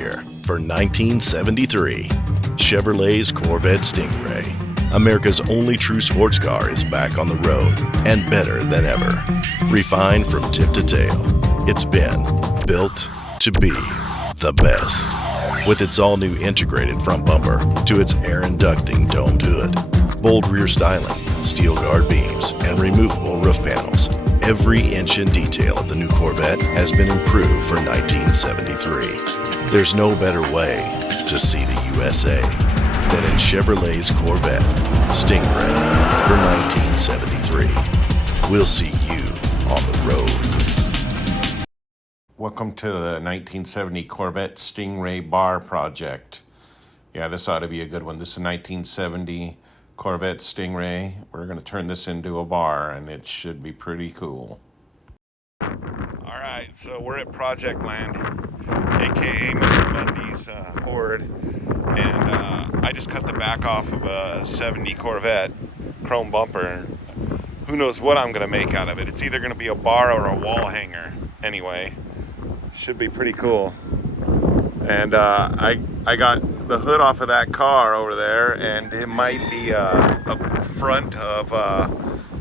Here for 1973, Chevrolet's Corvette Stingray. America's only true sports car is back on the road and better than ever. Refined from tip to tail, it's been built to be the best. With its all-new integrated front bumper to its air-inducting domed hood, bold rear styling, steel guard beams, and removable roof panels, every inch and detail of the new Corvette has been improved for 1973. There's no better way to see the USA than in Chevrolet's Corvette Stingray for 1973. We'll see you on the road. Welcome to the 1970 Corvette Stingray bar project. Yeah, this ought to be a good one. This is a 1970 Corvette Stingray. We're going to turn this into a bar, and it should be pretty cool. All right, so we're at Project Land, aka Mr. Bundy's Horde, and I just cut the back off of a 70 Corvette chrome bumper, and who knows what I'm going to make out of it. It's either going to be a bar or a wall hanger. Anyway, should be pretty cool. And I got the hood off of that car over there, and it might be a front of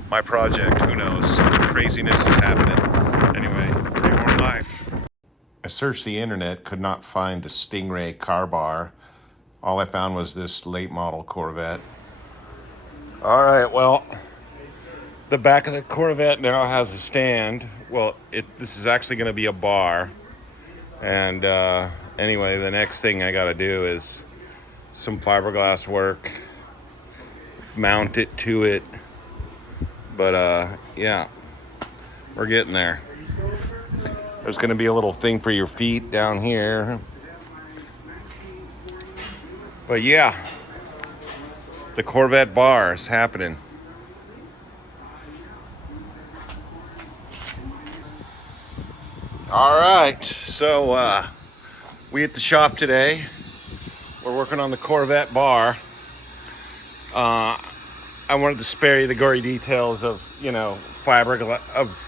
my project. Who knows? Craziness is happening. Anyway, Freeborn Life. I searched the internet, could not find a Stingray car bar. All I found was this late model Corvette. All right, well, the back of the Corvette now has a stand. Well, this is actually going to be a bar. And anyway, the next thing I got to do is some fiberglass work, mount it to it. But yeah, we're getting there. There's going to be a little thing for your feet down here. But yeah, the Corvette bar is happening. All right, so we at the shop today. We're working on the Corvette bar. I wanted to spare you the gory details of, fiberglass, of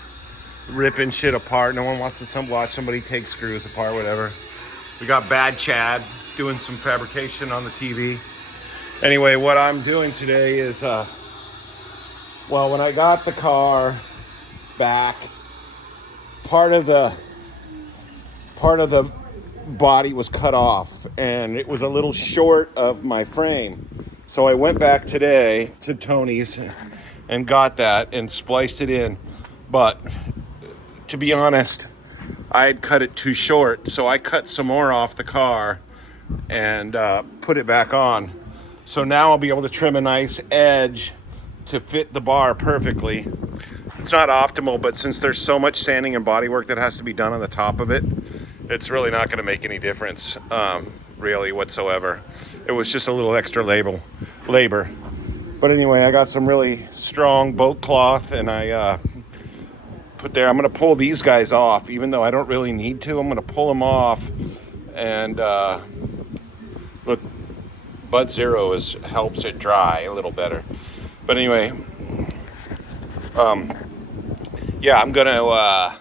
ripping shit apart. No one wants to watch somebody take screws apart, whatever. We got Bad Chad doing some fabrication on the TV. Anyway, what I'm doing today is, when I got the car back, part of the body was cut off, and it was a little short of my frame. So I went back today to Tony's and got that and spliced it in. But to be honest, I had cut it too short, so I cut some more off the car and put it back on. So now I'll be able to trim a nice edge to fit the bar perfectly. It's not optimal, but since there's so much sanding and body work that has to be done on the top of it, it's really not going to make any difference, really, whatsoever. It was just a little extra labor. But anyway, I got some really strong boat cloth, and I put there. I'm going to pull these guys off, even though I don't really need to. I'm going to pull them off, and look, Bud Zero helps it dry a little better. But anyway, yeah, I'm going to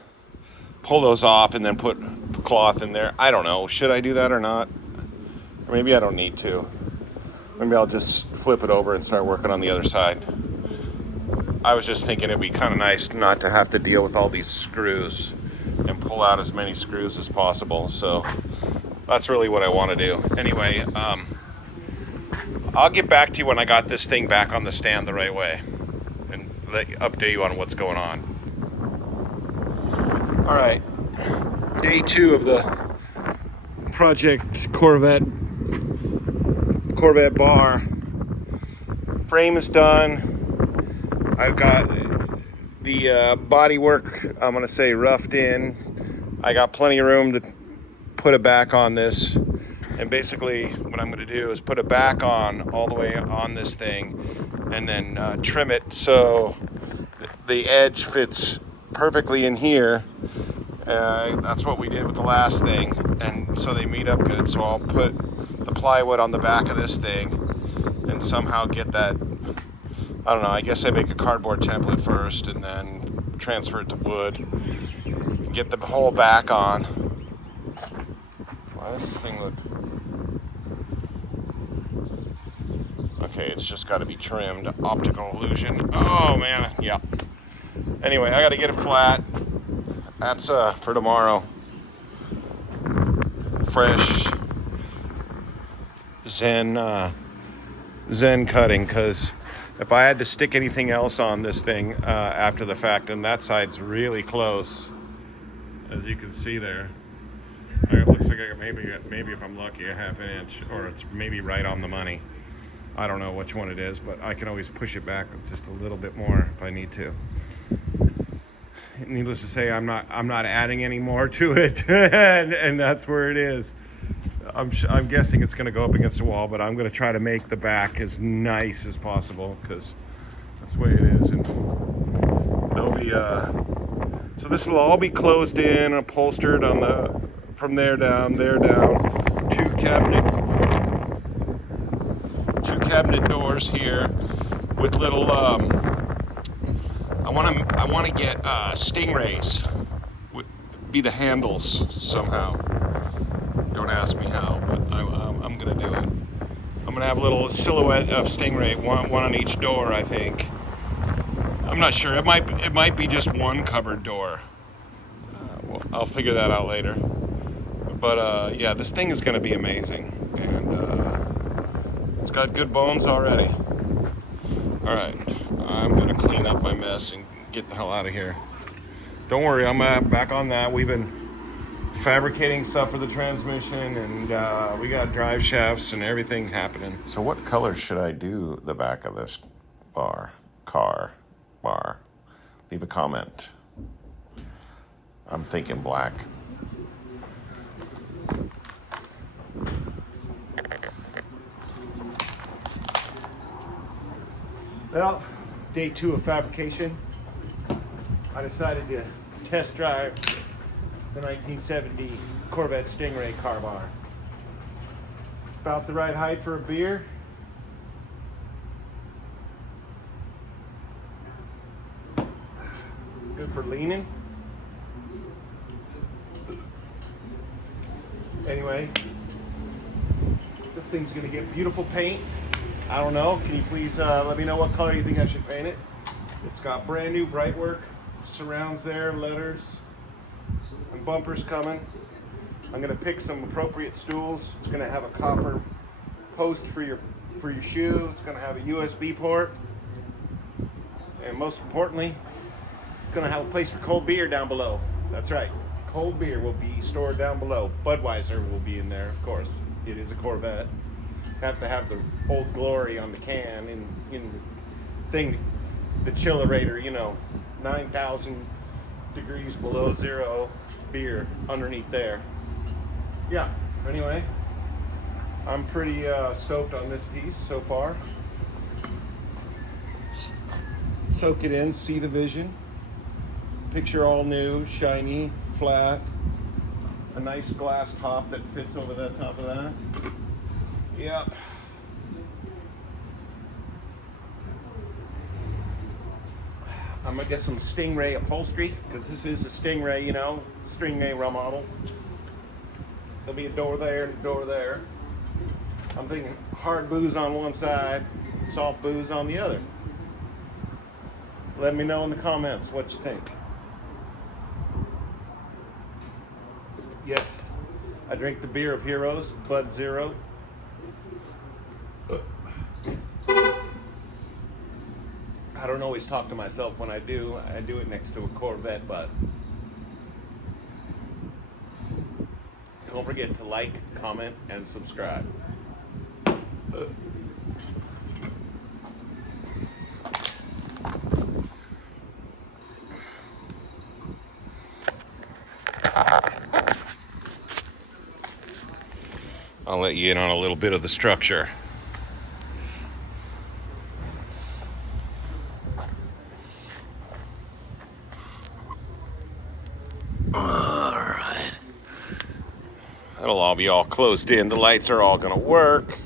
pull those off and then put cloth in there. I don't know. Should I do that or not? Or maybe I don't need to. Maybe I'll just flip it over and start working on the other side. I was just thinking it'd be kind of nice not to have to deal with all these screws and pull out as many screws as possible. So that's really what I want to do. Anyway, I'll get back to you when I got this thing back on the stand the right way and update you on what's going on. All right, day 2 of the Project Corvette bar. Frame is done. I've got the body work, I'm gonna say, roughed in. I got plenty of room to put it back on this. And basically what I'm gonna do is put it back on all the way on this thing and then trim it so the edge fits perfectly in here. That's what we did with the last thing, and so they meet up good. So I'll put the plywood on the back of this thing and somehow get that, I don't know, I guess I make a cardboard template first and then transfer it to wood, get the whole back on. How does this thing look? Okay, it's just got to be trimmed. Optical illusion. Oh man, yeah. Anyway, I got to get it flat. That's for tomorrow. Fresh Zen cutting, because if I had to stick anything else on this thing after the fact, and that side's really close, as you can see there. It looks like I got maybe if I'm lucky a half inch, or it's maybe right on the money. I don't know which one it is, but I can always push it back just a little bit more if I need to. Needless to say, I'm not adding any more to it, and that's where it is. I'm guessing it's going to go up against the wall, but I'm going to try to make the back as nice as possible, because that's the way it is. And there'll be so this will all be closed in, upholstered on the from there down, two cabinet doors here with little I want to get stingrays be the handles somehow. Don't ask me how, but I'm gonna do it. I'm gonna have a little silhouette of stingray, one on each door, I think. I'm not sure. It might be just one covered door. Well, I'll figure that out later. But yeah, this thing is gonna be amazing, and it's got good bones already. All right, I'm gonna clean up my mess and get the hell out of here. Don't worry, I'm back on that. We've been fabricating stuff for the transmission, and we got drive shafts and everything happening. So what color should I do the back of this car bar? Leave a comment. I'm thinking black. Well, day 2 of fabrication. I decided to test drive the 1970 Corvette Stingray car bar. About the right height for a beer. Good for leaning. Anyway, this thing's gonna get beautiful paint. I don't know, can you please let me know what color you think I should paint it? It's got brand new Brightwork surrounds there, letters, and bumpers coming. I'm gonna pick some appropriate stools. It's gonna have a copper post for your shoe. It's gonna have a USB port. And most importantly, it's gonna have a place for cold beer down below. That's right, cold beer will be stored down below. Budweiser will be in there, of course. It is a Corvette. Have to have the Old Glory on the can in the thing, the chillerator, 9,000 degrees below zero beer underneath there. Yeah, anyway, I'm pretty stoked on this piece so far. Soak it in, see the vision. Picture all new, shiny, flat. A nice glass top that fits over the top of that. Yep. I'm gonna get some Stingray upholstery, because this is a Stingray, Stingray model. There'll be a door there and a door there. I'm thinking hard booze on one side, soft booze on the other. Let me know in the comments what you think. Yes, I drink the beer of heroes, Bud Zero. I don't always talk to myself when I do. I do it next to a Corvette, but don't forget to like, comment, and subscribe. I'll let you in on a little bit of the structure. It'll all be all closed in. The lights are all gonna work.